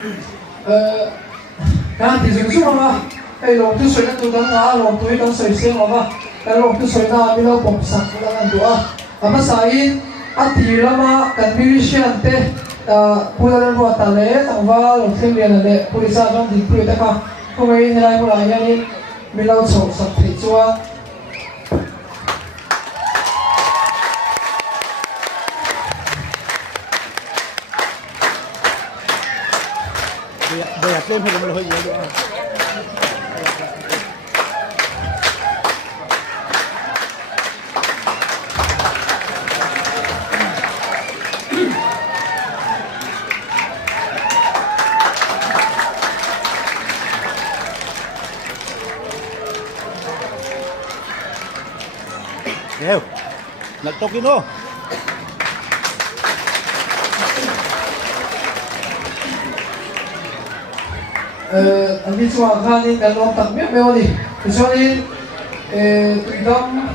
การที่สิ่งที่ว่าไอ้ลงที่สวยนั่นตัวนั้นลงตัวนี้ต้องสวยเสียงว่าการลงที่สวยน่ะมีเราปมสักแล้วนั่นตัวภาษาอินอัติละมาการมิวิเชียนเตผู้เรียนรู้ตาเล่ทั้งว่าลงที่เรียนนั่นแหละผู้ที่สร้างต้องดิ้นด้วยแต่ค่ะผู้ไม่ในรายบุญอย่างนี้มีเราโฉบสักทีจัวBanyak din po naman yung doon. Ew, nagtokin o. Anh đi chùa ra đi cái lon tặng miếng mèo đi, cho nên tụi đông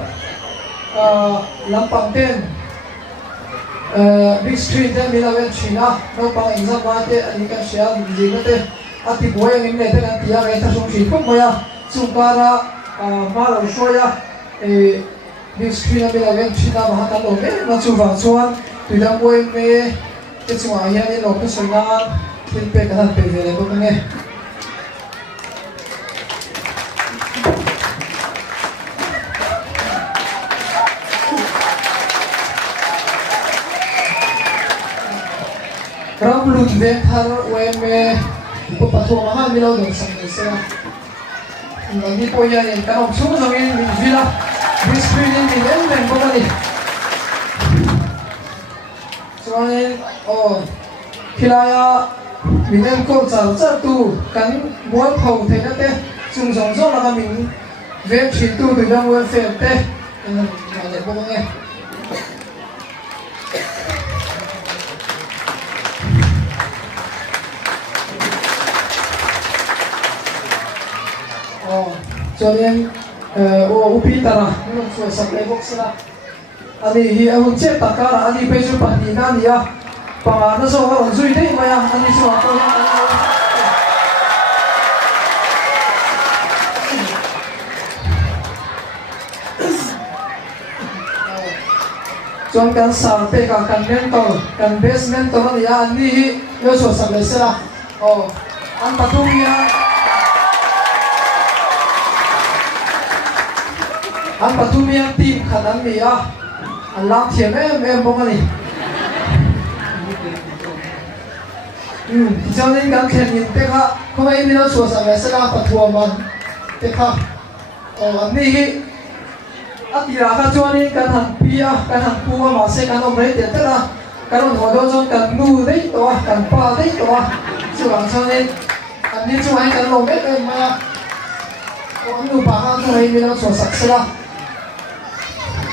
làm bằng tên big screen tên mình là bên China, nó bằng exam mà thế anh can share gì nữa thế, anh thì bố anh này thế anh thì anh ta sống chỉ không mà chúng ta ra mà là số ya big screen mình là bên China mà hắn ta lồng đấy, nó chụp vào chuan tụi đông bố em về cái chùa anh ấy lồng cái sợi ngan, bên bên cái thằng bên về này bố nghe. Ram lùn về thar uem có bắt thua mà mi lâu được sang này xe, người đi coi nhà cái ông xuống rồi mình villa, mình screen mình đến mình có cái gì, cho nên khi là mình em có trả tu cắn muốn hậu thế đó thế, dùng giống giống là mình về chỉ tu từ trong uem phèn thế, nên là để bông nghe. Cho nên upi tara nó phải sắp lấy box ra anh đi ông chết tất cả anh đi bây giờ bạn đi nào đi à bằng nó số họ duy đấy mà anh đi số họ chọn cái sản phẩm cái mentor cái base mentor này anh đi nó số sắp lấy ra anh bắt đầu anh bắt đầu miếng team khăn anh đi anh làm thiệt em bông anh cho nên cái khen nhìn thế cả không ai biết nó sửa sang lại sẽ là bắt đầu mà thế cả anh đi anh đi ra cái cho nên cái hàng pia cái hàng pua mà sẽ cái ông lấy tiền thế là cái ông hồi đó cho cái nu đấy to cái pa đấy to cho nên anh đi cho anh cái lồng đấy em mà anh nu pa không ai biết nó sửa sang sẽ là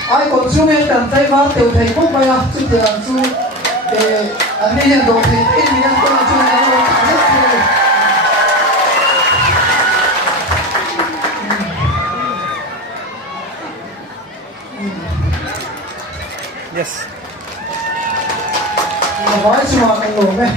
ai còn chú nghe cần tay vào tiểu thầy quốc bây giờ chú tiểu chú anh đi hiện đồ thì ít mình ăn con chú nghe nó rất nhiều. Yes. Nói chú mà anh lộn đấy.